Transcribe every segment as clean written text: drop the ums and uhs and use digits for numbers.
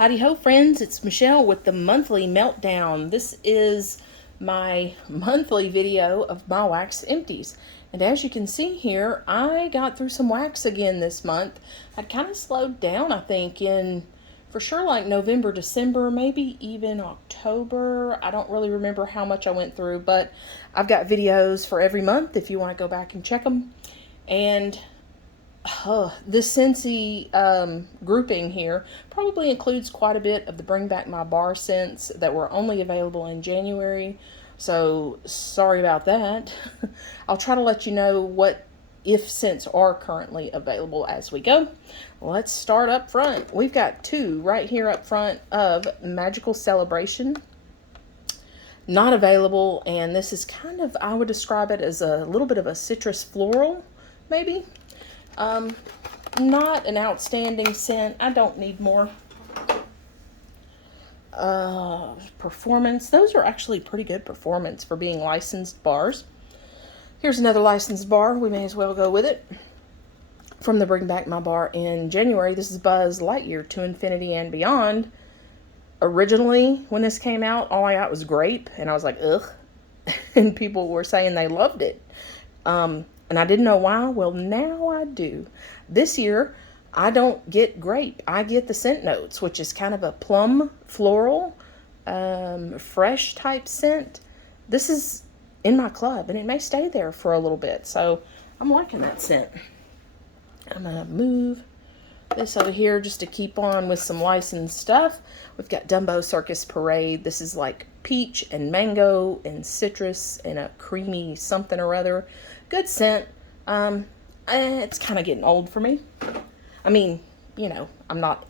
Hidey-Ho Friends, it's Michelle with the monthly Meltdown. This is my monthly video of my wax empties. And as you can see here, I got through some wax again this month. I'd kind of slowed down, I think, in for sure like November, December, maybe even October. I don't really remember how much I went through, but I've got videos for every month if you want to go back and check them. And this Cincy grouping here probably includes quite a bit of the Bring Back My Bar scents that were only available in January. So sorry about that. I'll try to let you know what if scents are currently available as we go. Let's start up front. We've got two right here up front of Magical Celebration. Not available, and this is kind of, I would describe it as a little bit of a citrus floral, maybe. Not an outstanding scent. I don't need more. Performance. Those are actually pretty good performance for being licensed bars. Here's another licensed bar. We may as well go with it. From the Bring Back My Bar in January, this is Buzz Lightyear to Infinity and Beyond. Originally, when this came out, all I got was grape, and I was like, ugh. And people were saying they loved it. And I didn't know why. Well, now I do. This year, I don't get grape. I get the scent notes, which is kind of a plum, floral, fresh type scent. This is in my club, and it may stay there for a little bit. So I'm liking that scent. I'm going to move this over here just to keep on with some licensed stuff. We've got Dumbo Circus Parade. This is like peach and mango and citrus and a creamy something or other. Good scent. It's kind of getting old for me. I mean, you know, I'm not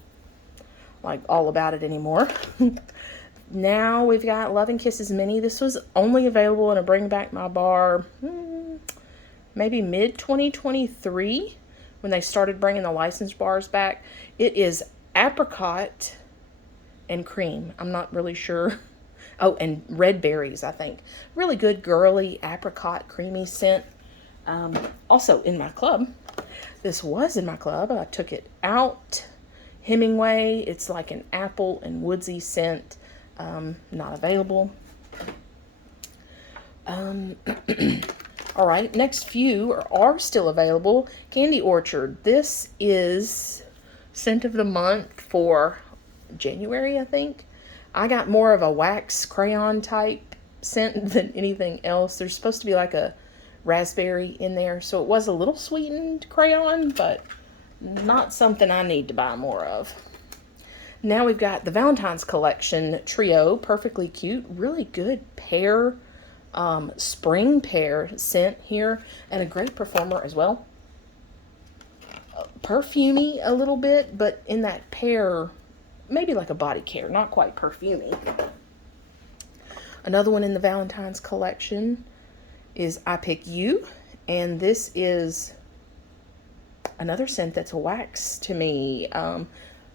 like all about it anymore. Now we've got Love and Kisses Mini. This was only available in a Bring Back My Bar maybe mid-2023 when they started bringing the licensed bars back. It is apricot and cream. I'm not really sure. Oh, and red berries, I think. Really good girly apricot creamy scent. Also in my club. This was in my club. I took it out. Hemingway. It's like an apple and woodsy scent. Not available. All right, next few are still available. Candy Orchard. This is scent of the month for January, I think. I got more of a wax crayon type scent than anything else. There's supposed to be like a raspberry in there, so it was a little sweetened crayon, but not something I need to buy more of. Now we've got the Valentine's Collection Trio, perfectly cute, really good pear, spring pear scent here, and a great performer as well. Perfumey a little bit, but in that pear, maybe like a body care, not quite perfumey. Another one in the Valentine's Collection is I Pick You, and this is another scent that's a wax to me. I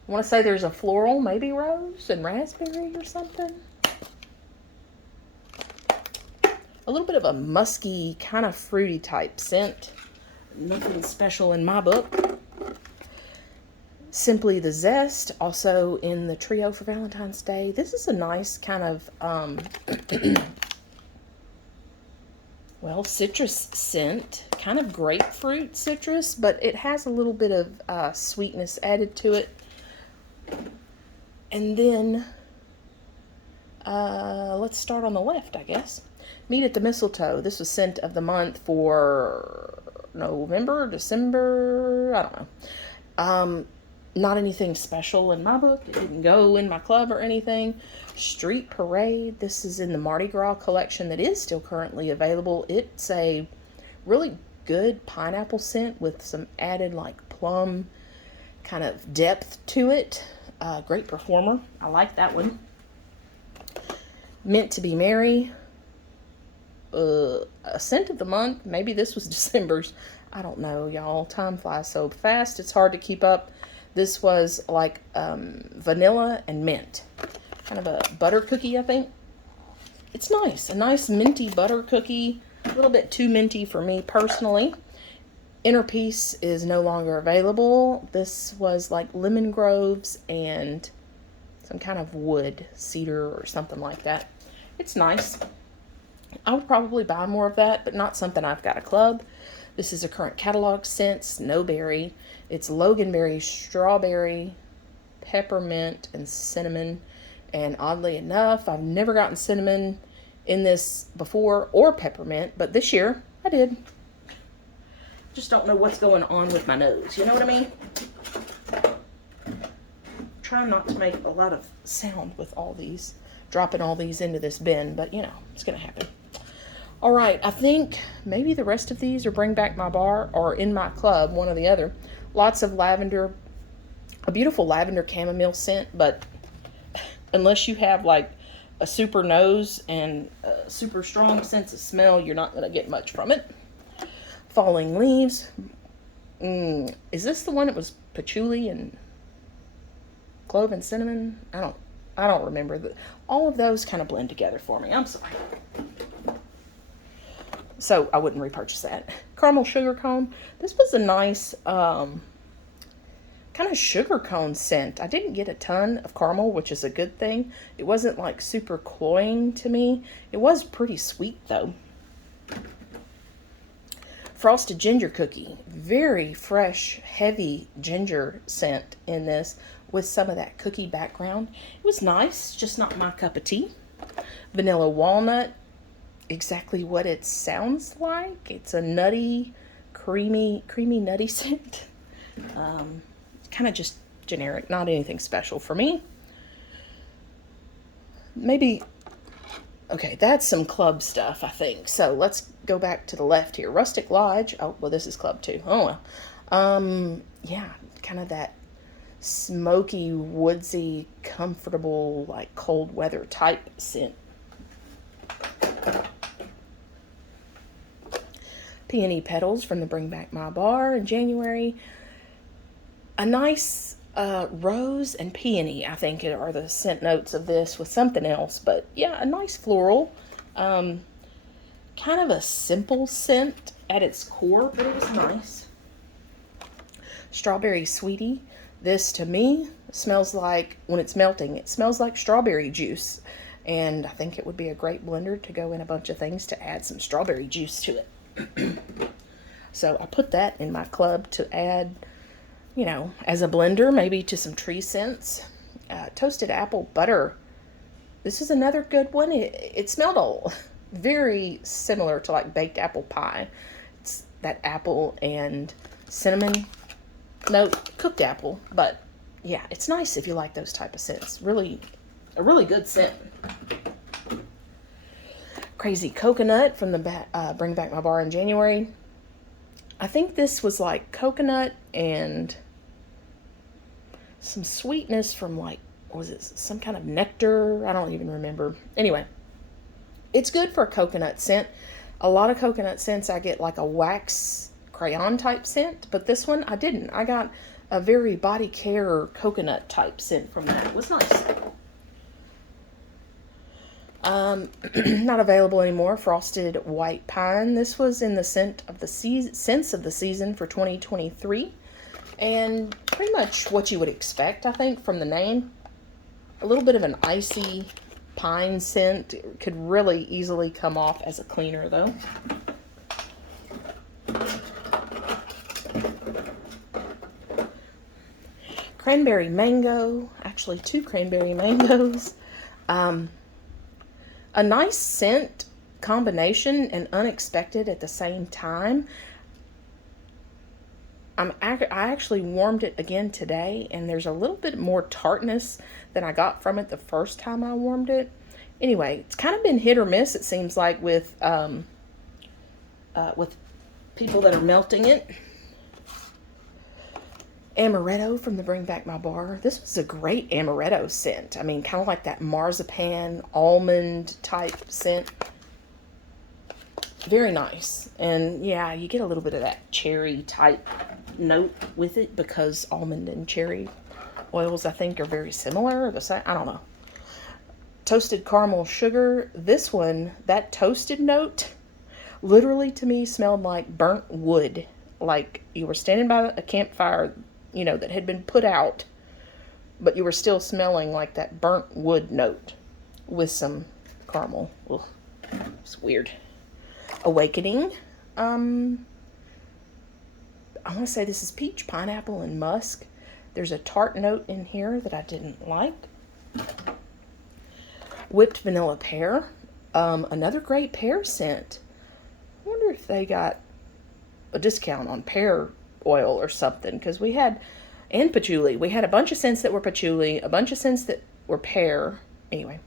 want to say there's a floral, maybe rose and raspberry or something. A little bit of a musky, kind of fruity type scent. Nothing special in my book. Simply the Zest, also in the trio for Valentine's Day. This is a nice kind of well, citrus scent, kind of grapefruit citrus, but it has a little bit of sweetness added to it. And then, let's start on the left, I guess. Meet at the Mistletoe. This was scent of the month for November, December, I don't know. Not anything special in my book. It didn't go in my club or anything. Street Parade. This is in the Mardi Gras collection that is still currently available. It's a really good pineapple scent with some added like plum kind of depth to it. Great performer. I like that one. Meant to Be Merry. A scent of the month. Maybe this was December's. I don't know, y'all. Time flies so fast. It's hard to keep up. This was like vanilla and mint. Kind of a butter cookie, I think. It's nice. A nice minty butter cookie. A little bit too minty for me personally. Inner Peace is no longer available. This was like lemon groves and some kind of wood, cedar or something like that. It's nice. I would probably buy more of that, but not something I've got a club. This is a current catalog scent, Snowberry. It's loganberry, strawberry, peppermint, and cinnamon. And oddly enough, I've never gotten cinnamon in this before, or peppermint, but this year I did. Just don't know what's going on with my nose, you know what I mean? Trying not to make a lot of sound with all these, dropping all these into this bin, but you know, it's gonna happen. All right, I think maybe the rest of these are Bring Back My Bar or In My Club, one or the other. Lots of lavender, a beautiful lavender chamomile scent, but unless you have like a super nose and a super strong sense of smell, you're not gonna get much from it. Falling Leaves. Is this the one that was patchouli and clove and cinnamon? I don't remember. All of those kind of blend together for me. I'm sorry. So I wouldn't repurchase that. Caramel Sugar Cone. This was a nice kind of sugar cone scent. I didn't get a ton of caramel, which is a good thing. It wasn't like super cloying to me. It was pretty sweet though. Frosted Ginger Cookie. Very fresh, heavy ginger scent in this with some of that cookie background. It was nice, just not my cup of tea. Vanilla Walnut. Exactly what it sounds like. It's a nutty, creamy nutty scent. Kind of just generic, not anything special for me. Maybe, okay, that's some club stuff, I think. So let's go back to the left here. Rustic Lodge. Oh, well, this is club too. Oh, well. Yeah, kind of that smoky, woodsy, comfortable, like cold weather type scent. Peony Petals from the Bring Back My Bar in January. A nice rose and peony, I think, are the scent notes of this with something else. But yeah, a nice floral. Kind of a simple scent at its core, but it was nice. Strawberry Sweetie. This, to me, smells like, when it's melting, it smells like strawberry juice. And I think it would be a great blender to go in a bunch of things to add some strawberry juice to it. So I put that in my club to add, you know, as a blender, maybe to some tree scents. Toasted Apple Butter. This is another good one. It smelled very similar to like baked apple pie. It's that apple and cinnamon note, cooked apple, but yeah, it's nice if you like those type of scents. Really, a really good scent. Crazy Coconut from the Bring Back My Bar in January. I think this was like coconut and some sweetness from like, was it some kind of nectar? I don't even remember. Anyway, it's good for a coconut scent. A lot of coconut scents I get like a wax crayon type scent, but this one I didn't. I got a very body care coconut type scent from that. It was nice. Not available anymore. Frosted White Pine. This was in the scents of the season for 2023, and pretty much what you would expect, I think, from the name. A little bit of an icy pine scent. It could really easily come off as a cleaner, though. Cranberry Mango. Actually, 2 cranberry mangoes. A nice scent combination and unexpected at the same time. I actually warmed it again today, and there's a little bit more tartness than I got from it the first time I warmed it. Anyway, it's kind of been hit or miss, it seems like, with people that are melting it. Amaretto from the Bring Back My Bar. This was a great amaretto scent. I mean, kind of like that marzipan, almond type scent. Very nice. And yeah, you get a little bit of that cherry type note with it because almond and cherry oils, I think, are very similar or the same. I don't know. Toasted Caramel Sugar. This one, that toasted note, literally to me smelled like burnt wood. Like you were standing by a campfire, you know, that had been put out but you were still smelling like that burnt wood note with some caramel. Ugh, it's weird. Awakening. I want to say this is peach, pineapple, and musk. There's a tart note in here that I didn't like. Whipped vanilla pear. Another great pear scent. I wonder if they got a discount on pear oil or something, because we had, and patchouli. We had a bunch of scents that were patchouli, a bunch of scents that were pear. Anyway,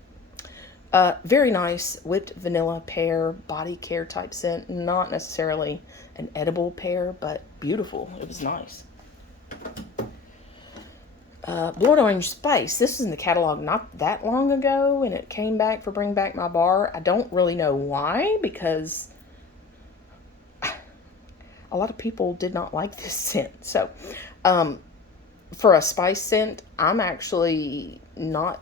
very nice whipped vanilla pear body care type scent. Not necessarily an edible pear, but beautiful. It was nice. Blood orange spice. This was in the catalog not that long ago, and it came back for Bring Back My Bar. I don't really know why, because a lot of people did not like this scent. So, for a spice scent, I'm actually not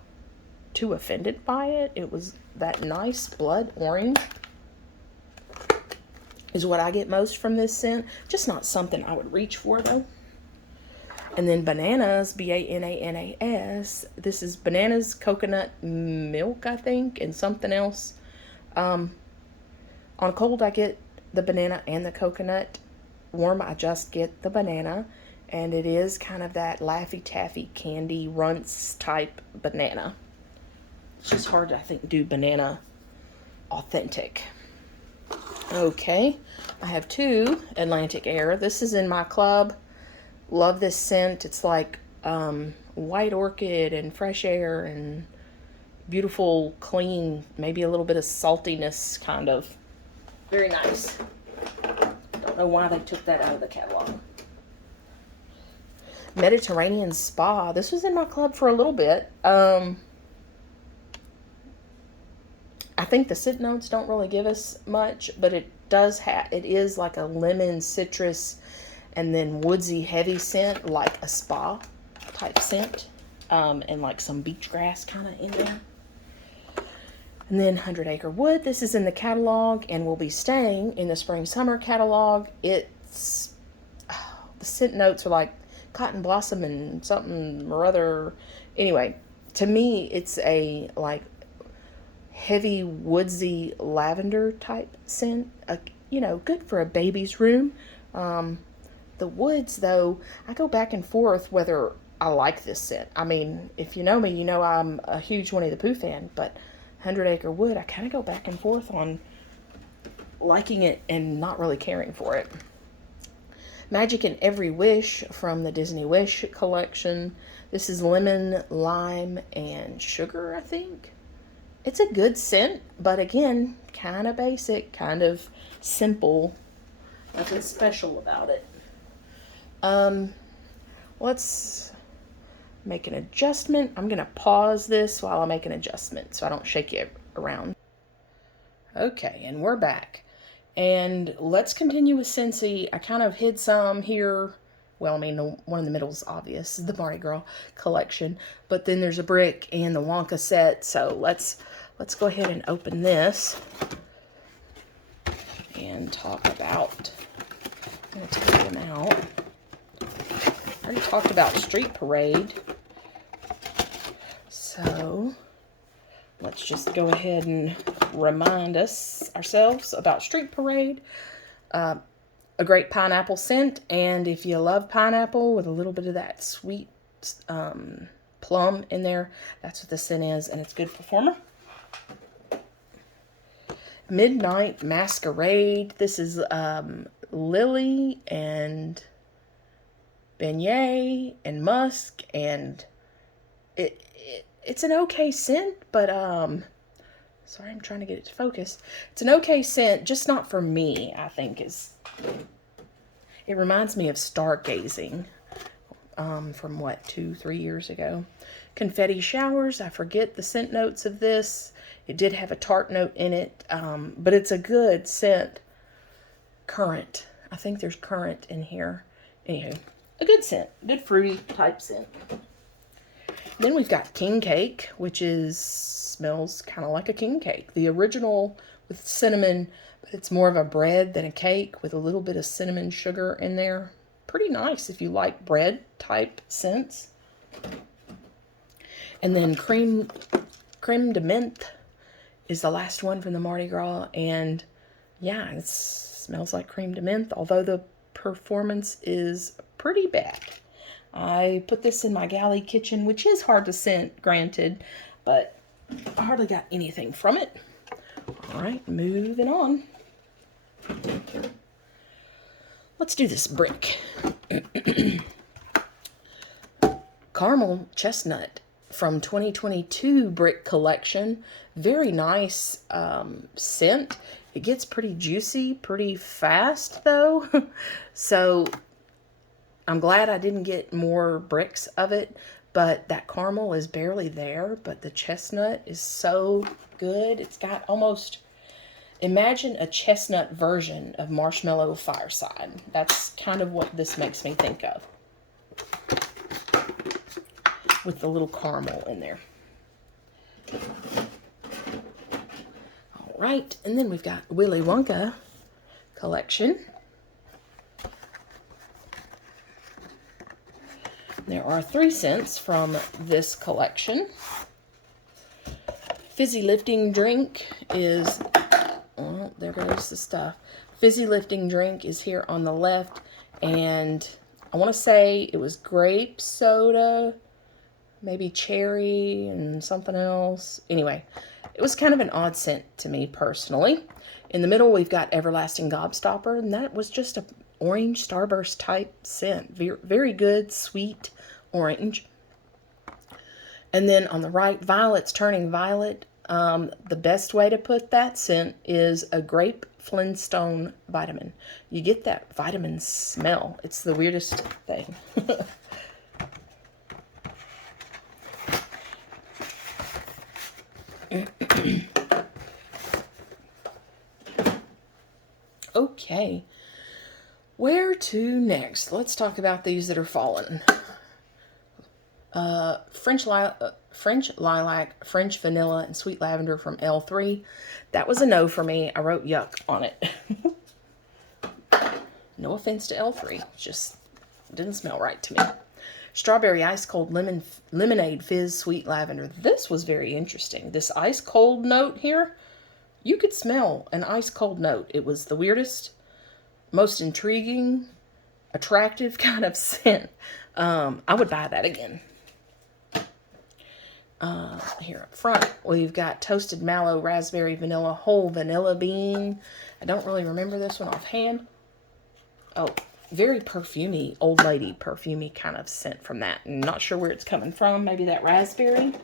too offended by it. It was that nice blood orange is what I get most from this scent. Just not something I would reach for, though. And then bananas, B-A-N-A-N-A-S. This is bananas, coconut milk, I think, and something else. On cold, I get the banana and the coconut. Warm, I just get the banana. And it is kind of that Laffy Taffy candy runts type banana. It's just hard to, I think, do banana authentic. Okay, I have two Atlantic Air. This is in my club. Love this scent. It's like white orchid and fresh air and beautiful, clean, maybe a little bit of saltiness, kind of. Very nice. Don't know why they took that out of the catalog. Mediterranean Spa. This was in my club for a little bit. I think the scent notes don't really give us much, but it does have, it is like a lemon, citrus, and then woodsy heavy scent, like a spa type scent, and like some beach grass kind of in there. And then 100 Acre Wood. This is in the catalog and will be staying in the spring summer catalog. It's the scent notes are like cotton blossom and something or other. Anyway, to me, it's a like heavy woodsy lavender type scent. You know, good for a baby's room. The woods, though, I go back and forth whether I like this scent. I mean, if you know me, you know I'm a huge Winnie the Pooh fan, but 100 Acre Wood, I kind of go back and forth on liking it and not really caring for it. Magic in Every Wish from the Disney Wish collection. This is lemon, lime, and sugar, I think. It's a good scent, but again, kind of basic, kind of simple. Nothing special about it. Let's make an adjustment. I'm going to pause this while I make an adjustment so I don't shake it around. Okay, and we're back. And let's continue with Cincy. I kind of hid some here. Well, I mean, the one in the middle is obvious, the Mardi Gras collection. But then there's a brick and the Wonka set. So let's go ahead and open this and talk about. I'm going to take them out. I already talked about Street Parade. So let's just go ahead and remind ourselves about Street Parade. A great pineapple scent, and if you love pineapple with a little bit of that sweet plum in there, that's what the scent is, and it's a good performer. Midnight Masquerade. This is lily and beignet and musk, and it's an okay scent, but sorry, I'm trying to get it to focus. It's an okay scent, just not for me. I think it reminds me of stargazing from what, 2-3 years ago. Confetti Showers. I forget the scent notes of this. It did have a tart note in it, but it's a good scent. Currant. I think there's currant in here. Anywho, a good scent. Good fruity type scent. Then we've got King Cake, which smells kind of like a king cake. The original with cinnamon, but it's more of a bread than a cake with a little bit of cinnamon sugar in there. Pretty nice if you like bread type scents. And then creme de menthe is the last one from the Mardi Gras. And yeah, it smells like creme de menthe, although the performance is pretty bad. I put this in my galley kitchen, which is hard to scent, granted, but I hardly got anything from it. All right, moving on. Let's do this brick. Caramel Chestnut from 2022 brick collection. Very nice scent. It gets pretty juicy pretty fast though. So I'm glad I didn't get more bricks of it, but that caramel is barely there, but the chestnut is so good. It's got almost, imagine a chestnut version of Marshmallow Fireside. That's kind of what this makes me think of, with the little caramel in there. All right, and then we've got Willy Wonka collection. There are 3 scents from this collection. Fizzy Lifting Drink is, oh, there goes the stuff. Fizzy Lifting Drink is here on the left, and I want to say it was grape soda, maybe cherry and something else. Anyway, it was kind of an odd scent to me personally. In the middle, we've got Everlasting Gobstopper, and that was just a orange starburst type scent. Very good, sweet orange. And then on the right, Violet's Turning Violet. The best way to put that scent is a grape Flintstone vitamin. You get that vitamin smell. It's the weirdest thing. Okay, where to next? Let's talk about these that are fallen. French Lilac, French Vanilla, and Sweet Lavender from L3. That was a no for me. I wrote yuck on it. No offense to L3. Just didn't smell right to me. Strawberry Ice Cold Lemonade Fizz Sweet Lavender. This was very interesting. This ice cold note here, you could smell an ice cold note. It was the weirdest, most intriguing, attractive kind of scent. I would buy that again. Here up front, we've got Toasted Mallow Raspberry Vanilla Whole Vanilla Bean. I don't really remember this one offhand. Oh, very perfumey, old lady perfumey kind of scent from that. I'm not sure where it's coming from. Maybe that raspberry.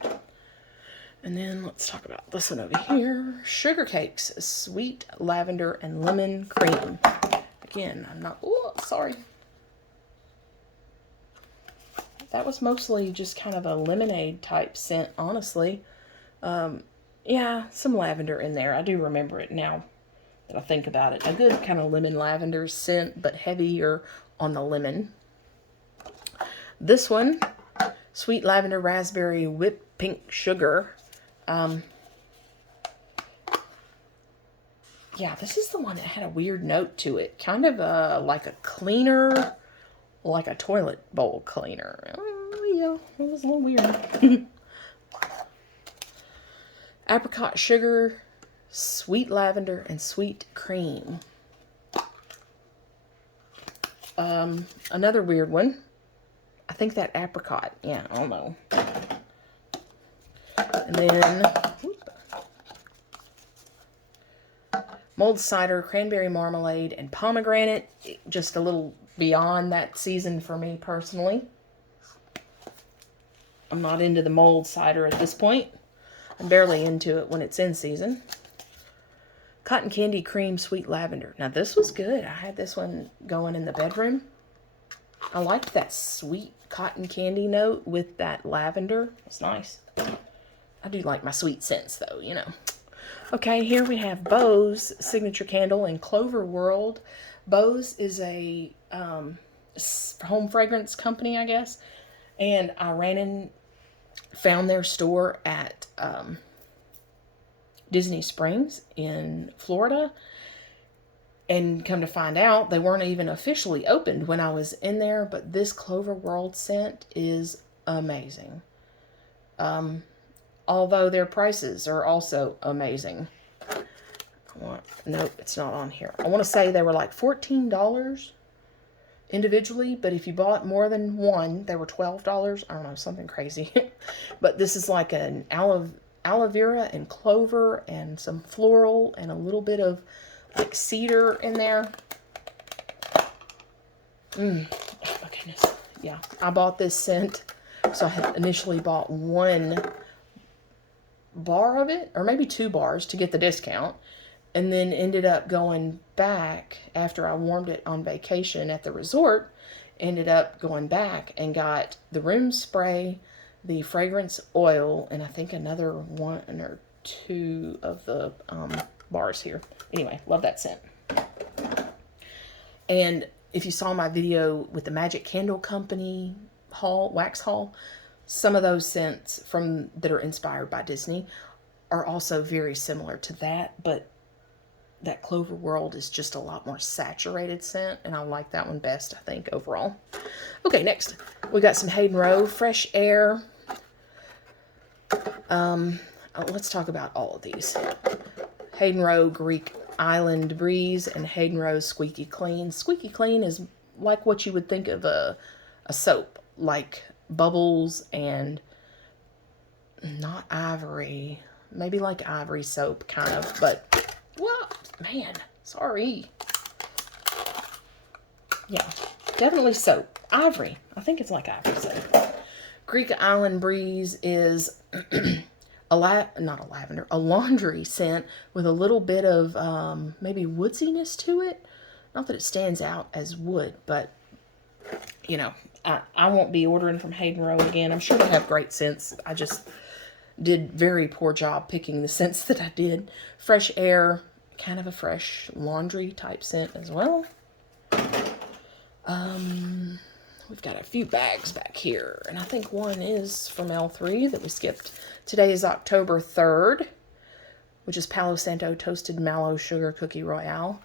And then let's talk about this one over here. Sugar Cakes, Sweet Lavender and Lemon Cream. Again, I'm not, oh, sorry. That was mostly just kind of a lemonade type scent, honestly. Yeah, some lavender in there. I do remember it now that I think about it. A good kind of lemon lavender scent, but heavier on the lemon. This one, Sweet Lavender Raspberry Whipped Pink Sugar. Yeah, this is the one that had a weird note to it. Kind of like a cleaner, like a toilet bowl cleaner. Oh, yeah, it was a little weird. Apricot Sugar, Sweet Lavender, and Sweet Cream. Another weird one. I think that apricot. Yeah, I don't know. And then mulled cider, cranberry marmalade, and pomegranate. Just a little beyond that season for me personally. I'm not into the mulled cider at this point. I'm barely into it when it's in season. Cotton Candy Cream Sweet Lavender. Now this was good. I had this one going in the bedroom. I liked that sweet cotton candy note with that lavender. It's nice. I do like my sweet scents though, you know. Okay, here we have Bose Signature Candle in Clover World. Bose is a home fragrance company, I guess. And I found their store at Disney Springs in Florida. And come to find out, they weren't even officially opened when I was in there. But this Clover World scent is amazing. Although their prices are also amazing. Nope, it's not on here. I want to say they were like $14 individually, but if you bought more than one, they were $12. I don't know, something crazy. But this is like an aloe vera and clover and some floral and a little bit of like cedar in there. Oh my goodness. Yeah, I bought this scent. So I had initially bought one bar of it, or maybe 2 bars to get the discount, and then ended up going back after I warmed it on vacation at the resort, ended up going back and got the room spray, the fragrance oil, and I think another 1 or 2 of the bars here. Anyway, love that scent. And if you saw my video with the Magic Candle Company wax haul, some of those scents that are inspired by Disney are also very similar to that, but that Clover World is just a lot more saturated scent, and I like that one best, I think, overall. Okay, next, we got some Hidey-Ho Fresh Air. Let's talk about all of these. Hidey-Ho Greek Island Breeze and Hidey-Ho Squeaky Clean. Squeaky Clean is like what you would think of a soap, like bubbles and not ivory, maybe like ivory soap kind of, but what, man, sorry. Yeah, definitely soap. Ivory, I think it's like ivory soap. Greek Island Breeze is a laundry scent with a little bit of maybe woodsiness to it. Not that it stands out as wood, but you know, I won't be ordering from Hidey-Ho again. I'm sure they have great scents. I just did very poor job picking the scents that I did. Fresh Air, kind of a fresh laundry type scent as well. We've got a few bags back here, and I think one is from L3 that we skipped. Today is October 3rd, which is Palo Santo Toasted Mallow Sugar Cookie Royale.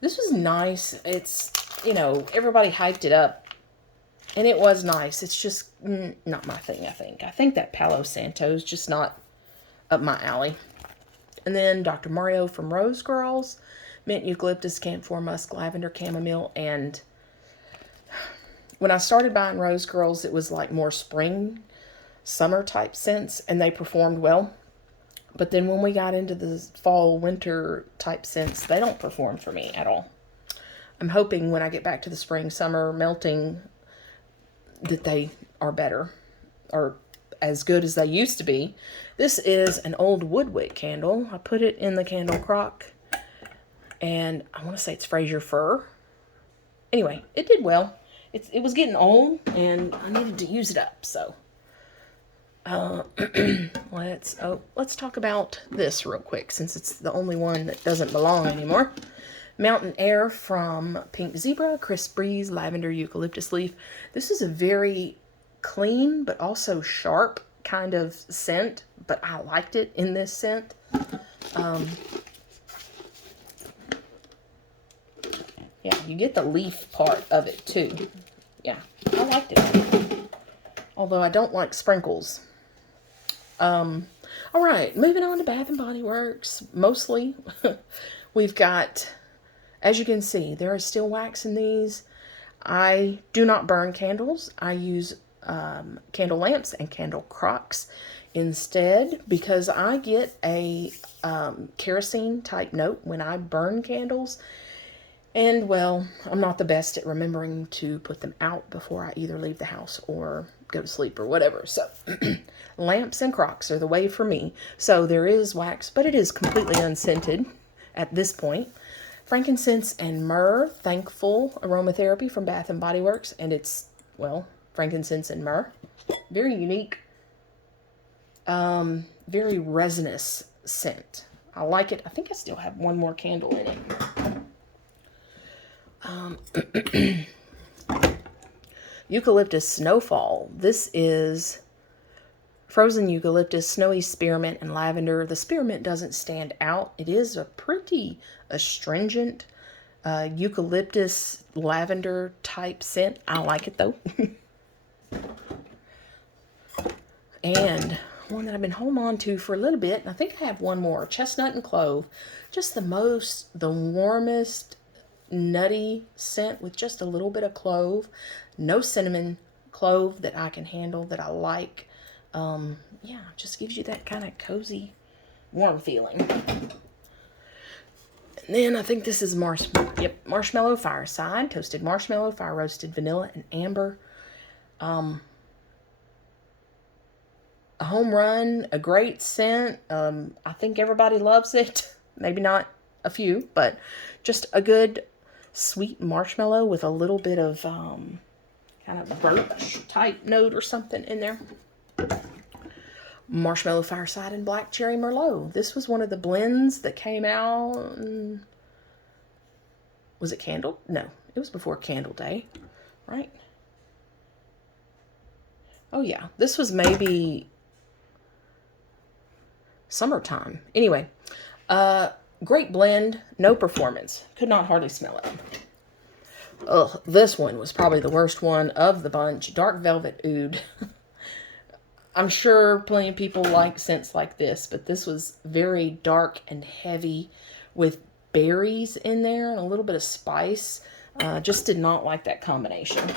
This was nice. It's, you know, everybody hyped it up. And it was nice. It's just not my thing, I think. I think that Palo Santo is just not up my alley. And then Dr. Mario from Rose Girls. Mint Eucalyptus, Camphor Musk, Lavender Chamomile. And when I started buying Rose Girls, it was like more spring, summer type scents. And they performed well. But then when we got into the fall, winter type scents, they don't perform for me at all. I'm hoping when I get back to the spring, summer, melting, that they are better or as good as they used to be. This is an old woodwick candle. I put it in the candle crock, and I want to say it's Fraser Fir. Anyway, it did well. It was getting old, and I needed to use it up. So let's talk about this real quick, since it's the only one that doesn't belong anymore. Mountain Air from Pink Zebra, Crisp Breeze, Lavender Eucalyptus Leaf. This is a very clean but also sharp kind of scent, but I liked it in this scent. Yeah, you get the leaf part of it too. Yeah, I liked it. Although I don't like sprinkles. All right, moving on to Bath & Body Works. Mostly, we've got... As you can see, there is still wax in these. I do not burn candles. I use candle lamps and candle crocks instead, because I get a kerosene type note when I burn candles. And, well, I'm not the best at remembering to put them out before I either leave the house or go to sleep or whatever. So, lamps and crocks are the way for me. So, there is wax, but it is completely unscented at this point. Frankincense and Myrrh, Thankful Aromatherapy from Bath & Body Works. And it's, well, frankincense and myrrh. Very unique. Very resinous scent. I like it. I think I still have one more candle in it. Eucalyptus Snowfall. This is frozen eucalyptus, snowy spearmint, and lavender. The spearmint doesn't stand out. It is a pretty astringent eucalyptus lavender type scent. I like it though. And one that I've been holding on to for a little bit, and I think I have one more. Chestnut and clove. Just the warmest, nutty scent with just a little bit of clove. No cinnamon, clove that I can handle, that I like. Yeah, just gives you that kind of cozy, warm feeling. And then I think this is marshmallow fireside, toasted marshmallow, fire roasted vanilla, and amber. A home run, a great scent. I think everybody loves it. Maybe not a few, but just a good sweet marshmallow with a little bit of kind of birch type note or something in there. Marshmallow Fireside and Black Cherry Merlot. This was one of the blends that came out. Was it Candle? No, it was before Candle Day, right? Oh yeah, this was maybe summertime. Anyway, great blend, no performance. Could not hardly smell it. Ugh, this one was probably the worst one of the bunch. Dark Velvet Oud. I'm sure plenty of people like scents like this, but this was very dark and heavy with berries in there and a little bit of spice. Just did not like that combination.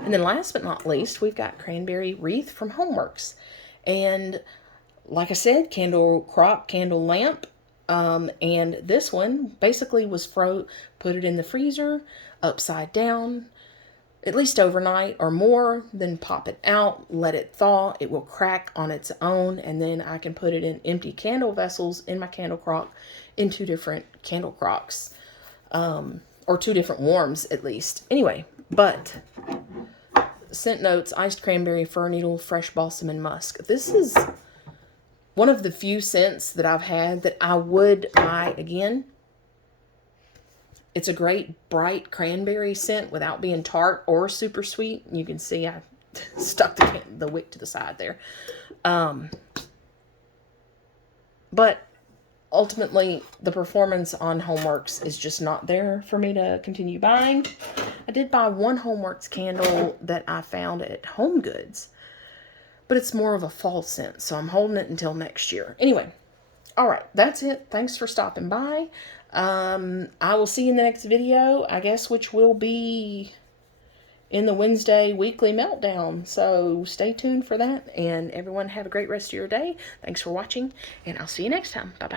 And then last but not least, we've got Cranberry Wreath from Homeworks. And like I said, candle crop, candle lamp. And this one basically was put it in the freezer upside down, at least overnight or more, then pop it out, let it thaw. It will crack on its own, and then I can put it in empty candle vessels in my candle crock in 2 different candle crocks, or 2 different warms at least. Anyway, but scent notes: iced cranberry, fir needle, fresh balsam, and musk. This is one of the few scents that I've had that I would buy again. It's a great bright cranberry scent without being tart or super sweet. You can see I stuck the wick to the side there. But ultimately, the performance on Homeworks is just not there for me to continue buying. I did buy one Homeworks candle that I found at Home Goods, but it's more of a fall scent, so I'm holding it until next year. Anyway, all right, that's it. Thanks for stopping by. I will see you in the next video, I guess, which will be in the Wednesday weekly meltdown. So stay tuned for that, and everyone have a great rest of your day. Thanks for watching, and I'll see you next time. Bye-bye.